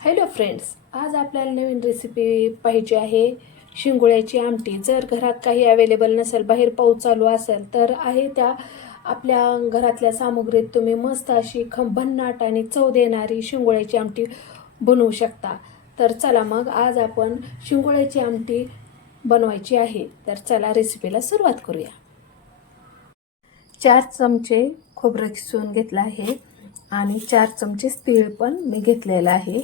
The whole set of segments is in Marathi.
हॅलो फ्रेंड्स आज आपल्याला नवीन रेसिपी पाहिजे आहे. शिंगोळ्याची आमटी. जर घरात काही अवेलेबल नसेल बाहेर पाऊस चालू असेल तर आहे त्या आपल्या घरातल्या सामुग्रीत तुम्ही मस्त अशी ख भन्नाट आणि चव देणारी शिंगोळ्याची आमटी बनवू शकता. तर चला मग आज आपण शिंगोळ्याची आमटी बनवायची आहे. तर चला रेसिपीला सुरुवात करूया. चार चमचे खोबरं किसून घेतलं आहे आणि चार चमचे तीळ पण मी घेतलेलं आहे.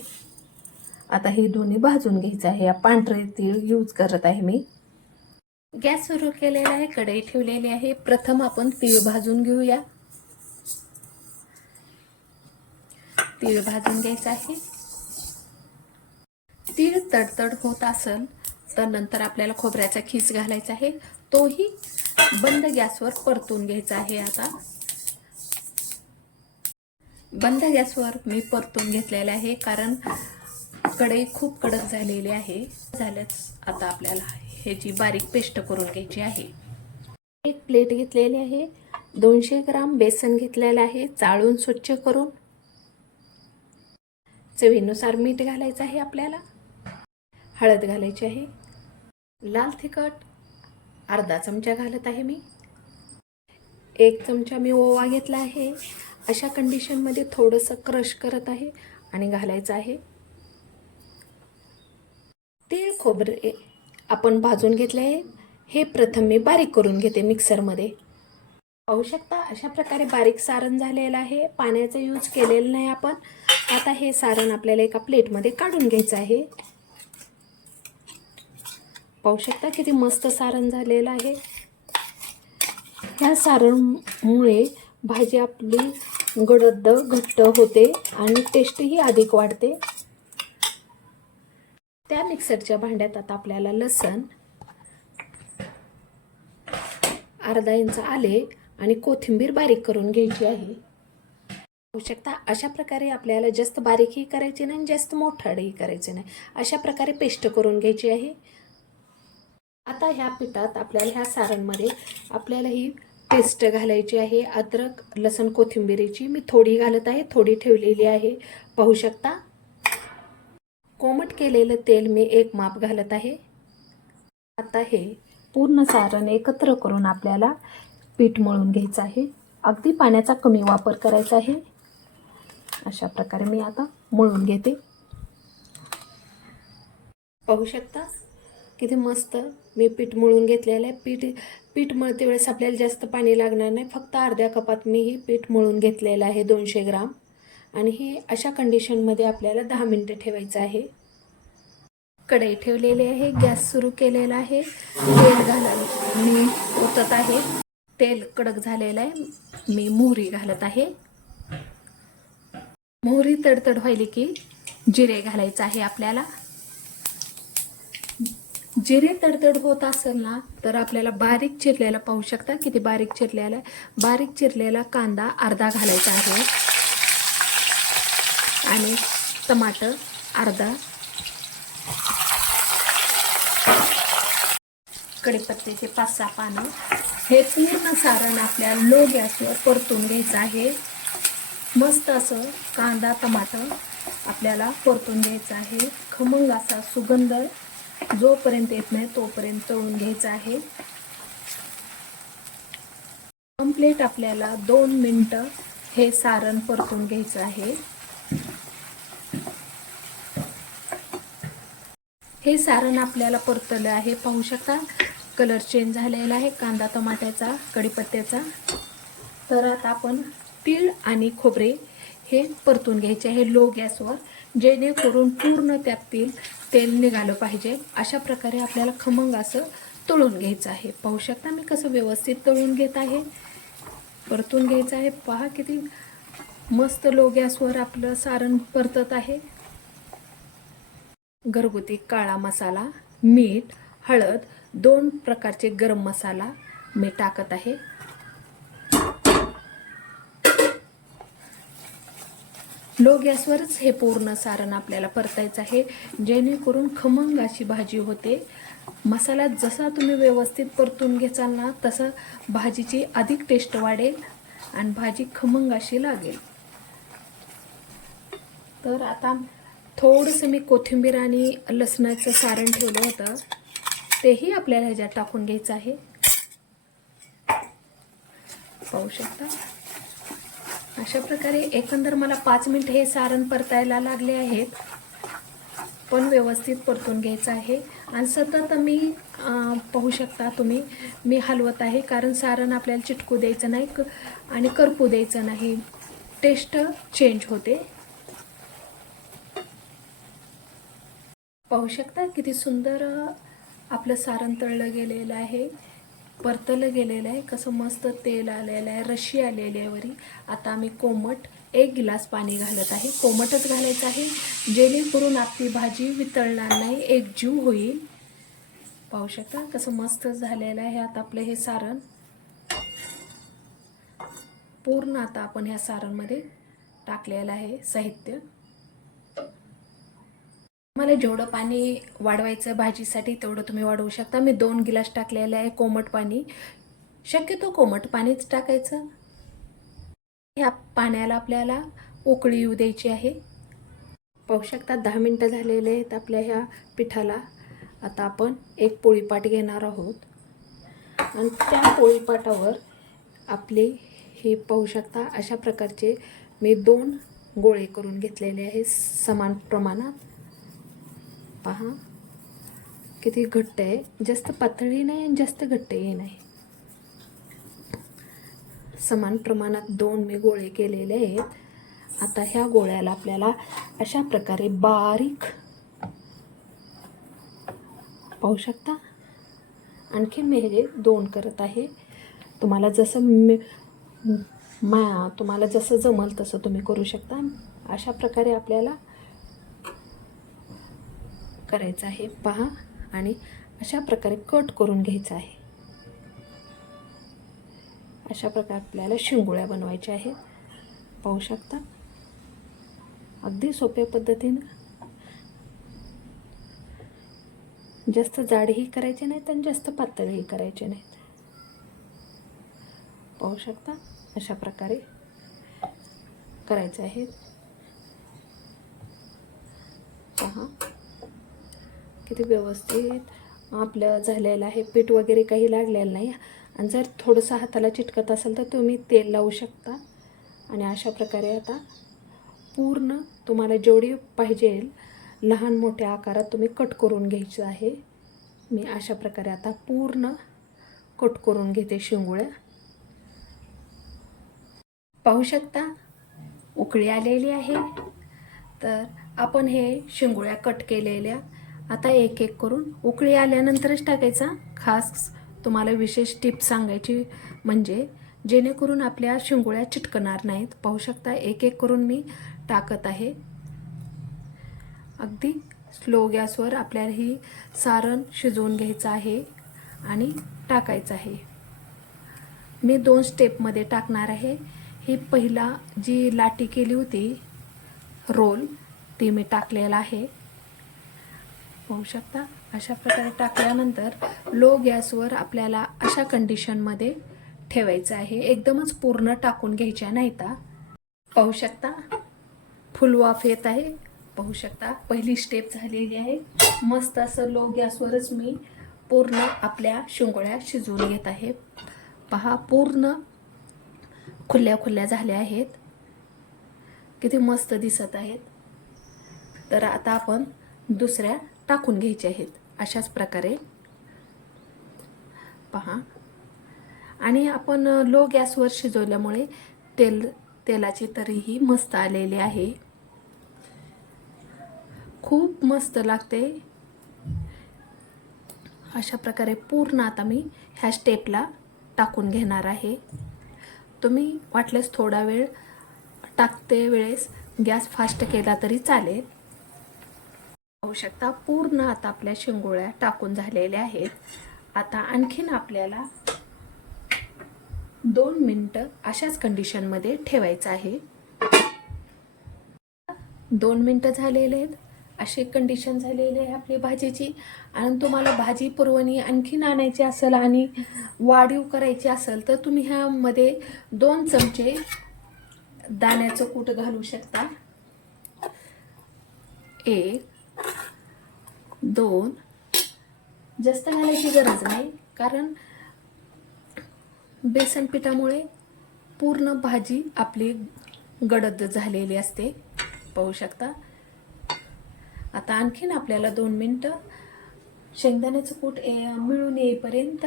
आता हे दोन्ही भाजून घ्यायचं आहे. पांढरे तीळ यूज करत आहे मी. गॅस सुरू केलेला आहे कढई ठेवलेली आहे. प्रथम आपण तीळ भाजून घेऊया. तीळ भाजून घ्यायचं आहे. तीळ तडतड होत असेल तर नंतर आपल्याला खोबऱ्याचा खीस घालायचा आहे. तोही बंद गॅसवर परतून घ्यायचा आहे आता. बंद गॅसवर मी परतून घेतलेले आहे कारण कढई खूप कडक झालेली आहे. झाल्याच आता आपल्याला ह्याची बारीक पेस्ट करून घ्यायची आहे. एक प्लेट घेतलेली आहे. दोनशे ग्राम बेसन घेतलेलं आहे. चाळून स्वच्छ करून. चवीनुसार मीठ घालायचं आहे आपल्याला. हळद घालायची आहे. लाल तिखट अर्धा चमचा घालत आहे मी. एक चमचा मी ओवा घेतला आहे. अशा कंडिशनमध्ये थोडंसं क्रश करत आहे आणि घालायचं आहे. तीळ खोबरे आपण भाजून घेतले आहे हे प्रथम मी बारीक करून घेते मिक्सरमध्ये. पाहू शकता अशा प्रकारे बारीक सारण झालेलं आहे. पाण्याचा यूज केलेलं नाही आपण. आता हे सारण आपल्याला एका प्लेटमध्ये काढून घ्यायचं आहे. पाहू शकता किती मस्त सारण झालेलं आहे. ह्या सारणमुळे भाजी आपली गडद घट्ट होते आणि टेस्टही अधिक वाढते. मिक्सरच्या भांड्यात आता आपल्याला लसण अर्धा इंच आले आणि कोथिंबीर बारीक करून घ्यायची आहे. पाहू शकता अशा प्रकारे आपल्याला जास्त बारीकही करायची नाही आणि जास्त मोठाडही करायचे नाही. अशा प्रकारे पेस्ट करून घ्यायची आहे. आता ह्या पिठात आपल्याला ह्या सारणमध्ये आपल्याला ही पेस्ट घालायची आहे. अद्रक लसण कोथिंबिरीची मी थोडी घालत आहे थोडी ठेवलेली आहे. पाहू शकता कोमट केलेलं तेल मी एक माप घालत आहे. आता हे पूर्ण सारण एकत्र करून आपल्याला पीठ मळून घ्यायचं आहे. अगदी पाण्याचा कमी वापर करायचा आहे. अशा प्रकारे मी आता मळून घेते. पाहू शकता किती मस्त मी पीठ मळून घेतलेलं आहे. पीठ पीठ मळते वेळेस आपल्याला जास्त पाणी लागणार नाही. फक्त अर्ध्या कपात मी ही पीठ मळून घेतलेलं आहे दोनशे ग्राम. आणि हे अशा कंडिशनमध्ये आपल्याला दहा मिनटं ठेवायचं आहे. कढई ठेवलेली आहे गॅस सुरू केलेला आहे. तेल घालायला मी ओतत आहे. तेल कडक झालेलं आहे. मी मोहरी घालत आहे. मोहरी तडतड व्हायली की जिरे घालायचं आहे आपल्याला. जिरे तडतड होत असेल ना तर आपल्याला बारीक चिरलेला पाहू शकता किती बारीक चिरलेला आहे. बारीक चिरलेला कांदा अर्धा घालायचा आहे. आणि टमाटर अर्धा. कढीपत्त्याचे पाच सहा पानं. हे पूर्ण सारण आपल्या लो गॅसवर परतून घ्यायचं आहे. मस्त असं कांदा टमाटर आपल्याला परतून घ्यायचं आहे. खमंग असा सुगंध जोपर्यंत येत नाही तोपर्यंत तळून घ्यायचं आहे. कंप्लीट आपल्याला दोन मिनटं हे सारण परतून घ्यायचं आहे. हे सारण आपल्याला परतलं आहे. पाहू शकता कलर चेंज झालेला आहे. कांदा टमाट्याचा कढीपत्त्याचा. तर आता आपण तीळ आणि खोबरे हे परतून घ्यायचे आहे. लो गॅसवर जेणेकरून पूर्ण त्यातील तेल निघालं पाहिजे. अशा प्रकारे आपल्याला खमंग असं तळून घ्यायचं आहे. पाहू शकता मी कसं व्यवस्थित तळून घेत आहे. परतून घ्यायचं आहे. पहा किती मस्त लो गॅसवर आपलं सारण परतत आहे. घरगुती काळा मसाला मीठ हळद दोन प्रकारचे गरम मसाला मी टाकत आहे. लो गॅसवरच हे पूर्ण सारण आपल्याला परतायचं आहे. जेणेकरून खमंग अशी भाजी होते. मसाला जसा तुम्ही व्यवस्थित परतून घेचाल ना तसं भाजीची अधिक टेस्ट वाढेल आणि भाजी खमंग अशी लागेल. तर आता थोडंसं मी कोथिंबीर आणि लसणाचं सारण ठेवलं होतं. तेही आपल्याला ह्याच्यात टाकून घ्यायचं आहे. पाहू शकता? अशा प्रकारे एकंदर मला पाच मिनिट हे सारण परतायला लागले आहेत. पण व्यवस्थित परतून घ्यायचं आहे. आणि सतत मी पाहू शकता तुम्ही मी हलवत आहे. कारण सारण आपल्याला चिटकू द्यायचं नाही क- आणि करपू द्यायचं नाही. टेस्ट चेंज होते. पाहू शकता किती सुंदर आपलं सारण तळलं गेलेलं आहे परतलं गेलेलं आहे कसं मस्त तेल आलेलं आहे रशी आलेली आहे वरी. आता आम्ही कोमट एक गिलास पाणी घालत आहे. कोमटच घालायचं आहे. जेणेकरून आपली भाजी वितळणार नाही एक जीव होईल. पाहू शकता कसं मस्त झालेलं आहे आता आपलं हे सारण. पूर्ण आता आपण ह्या सारणमध्ये टाकलेलं आहे साहित्य. मला जेवढं पाणी वाढवायचं भाजीसाठी तेवढं तुम्ही वाढवू शकता. मी दोन गिलास टाकलेलं आहे कोमट पाणी. शक्यतो कोमट पाणीच टाकायचं. ह्या पाण्याला आपल्याला उकळी येऊ द्यायची आहे. पाहू शकता दहा मिनटं झालेले आहेत आपल्या ह्या पिठाला. आता आपण एक पोळीपाट घेणार आहोत. आणि त्या पोळीपाटावर आपले हे पाहू शकता अशा प्रकारचे मी दोन गोळे करून घेतलेले आहे समान प्रमाणात. पहा. किती घट्ट आहे. जास्त पातळी नाही आणि जास्त घट्टही नाही. समान प्रमाणात दोन मी गोळे केलेले आहेत. आता ह्या गोळ्याला आपल्याला अशा प्रकारे बारीक पाहू शकता? आणखी मी हे दोन करत आहे. तुम्हाला जसं मी मा तुम्हाला जसं जमल तसं तुम्ही करू शकता. अशा प्रकारे आपल्याला करायचं आहे पहा आणि अशा प्रकारे कट करून घ्यायचं आहे. अशा प्रकारे आपल्याला शिंगोळ्या बनवायच्या आहेत. पाहू शकता? अगदी सोप्या पद्धतीनं. जास्त जाडही करायचे नाहीत आणि जास्त पातळही करायचे नाहीत. पाहू शकता? अशा प्रकारे करायचे आहेत पहा. किती व्यवस्थित आपलं झालेलं आहे पीठ वगैरे काही लागलेलं नाही. आणि जर थोडंसं हाताला चिटकत असेल तर तुम्ही तेल लावू शकता. आणि अशा प्रकारे आता पूर्ण तुम्हाला जेवढी पाहिजे लहान मोठ्या आकारात तुम्ही कट करून घ्यायचं आहे. मी अशा प्रकारे आता पूर्ण कट करून घेते शिंगोळ्या पाहू शकता उकळी आलेली आहे. तर आपण हे शिंगोळ्या कट केलेल्या आता एक एक करून उकळी आल्यानंतरच टाकायचा. खास तुम्हाला विशेष टिप सांगायची म्हणजे जेणेकरून आपल्या शिंगोळ्या चिटकणार नाहीत. पाहू शकता एक एक करून मी टाकत आहे. अगदी स्लो गॅसवर आपल्याला ही सारण शिजवून घ्यायचं आहे आणि टाकायचं आहे. मी दोन स्टेपमध्ये टाकणार आहे. ही पहिला जी लाटी केली होती रोल ती मी टाकलेला आहे. पाहू शकता. अशा प्रकारे टाकल्यानंतर लो गॅसवर आपल्याला अशा कंडिशनमध्ये ठेवायचं आहे. एकदमच पूर्ण टाकून घ्यायच्या नाहीता. पाहू शकता. फुल वाफ येत आहे. पाहू शकता. पहिली स्टेप झालेली आहे. मस्त असं लो गॅसवरच मी पूर्ण आपल्या शिंगोळ्या शिजवून घेत आहे. पहा पूर्ण खुल्या खुल्या झाल्या आहेत. किती मस्त दिसत आहेत. तर आता आपण दुसऱ्या टाकून घ्यायचे आहेत. अशाच प्रकारे. पहा. आणि आपण लो गॅसवर शिजवल्यामुळे तेल तेलाची तरीही मस्त आलेली आहे. खूप मस्त लागते. अशा प्रकारे पूर्ण आता मी ह्या स्टेपला टाकून घेणार आहे. तुम्ही वाटल्यास थोडा वेळ टाकते वेळेस गॅस फास्ट केला तरी चालेल. पाहू शकता. पूर्ण आता आपल्या शिंगोळ्या टाकून झालेल्या आहेत. आता आणखीन आपल्याला दोन मिनटं अशाच कंडिशनमध्ये ठेवायचं आहे. दोन मिनटं झालेले आहेत. अशी कंडिशन झालेली आहे आपली भाजीची. आणि तुम्हाला भाजी पुरवणी आणखीन आणायची असेल आणि वाढीव करायची असेल तर तुम्ही ह्यामध्ये दोन चमचे दाण्याचं कूट घालू शकता. एक दोन. जास्त घालायची गरज नाही कारण बेसन पिठामुळे पूर्ण भाजी आपली गडद झालेली असते. पाहू शकता. आता आणखीन आपल्याला दोन मिनटं. शेंगदाण्याचं कूट ए- मिळून येईपर्यंत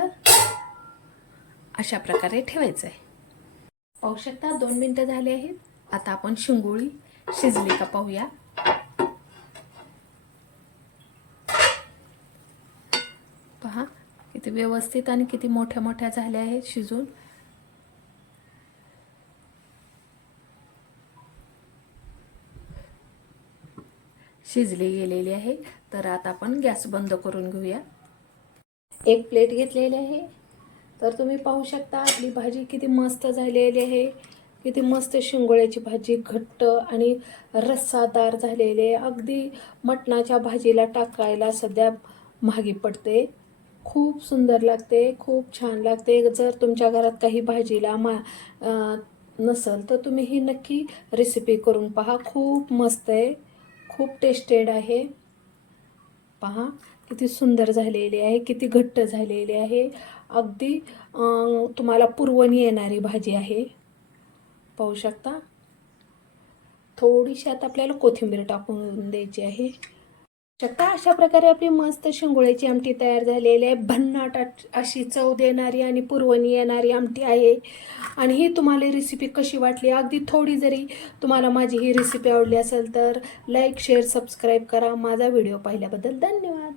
अशा प्रकारे ठेवायचं आहे पाहू शकता दोन मिनटं झाले आहेत. आता आपण शिंगोळी शिजली का पाहूया पहा किती व्यवस्थित आणि किती मोठ्या मोठ्या झाल्या आहेत शिजून. शिजली गेलेली आहे. तर आता आपण गॅस बंद करून घेऊया. एक प्लेट घेतलेली आहे. तर तुम्ही पाहू शकता आपली भाजी किती मस्त झालेली आहे. किती मस्त शिंगोळ्याची भाजी घट्ट आणि रस्सादार झालेली आहे. अगदी मटणाच्या भाजीला टाकायला सध्या महागी पडते. खूप सुंदर लागते खूप छान लागते. जर तुमच्या घरात काही भाजीला मा नसेल तर तुम्ही ही नक्की रेसिपी करून पहा. खूप मस्त आहे. खूप टेस्टेड आहे. पहा किती सुंदर झालेली आहे किती घट्ट झालेली आहे. अगदी तुम्हाला पुरवणी येणारी भाजी आहे. पाहू शकता? थोडीशी आता आपल्याला कोथिंबीर टाकून द्यायची आहे. शकता? अशा प्रकारे आपली मस्त शिंगोळ्याची आमटी तयार झालेली आहे. भन्नाट अशी चव देणारी आणि पुरवणी येणारी आमटी आहे. आणि ही तुम्हाला रेसिपी कशी वाटली? अगदी थोडी जरी तुम्हाला माझी ही रेसिपी आवडली असेल तर लाईक शेअर सबस्क्राईब करा. माझा व्हिडिओ पाहिल्याबद्दल धन्यवाद.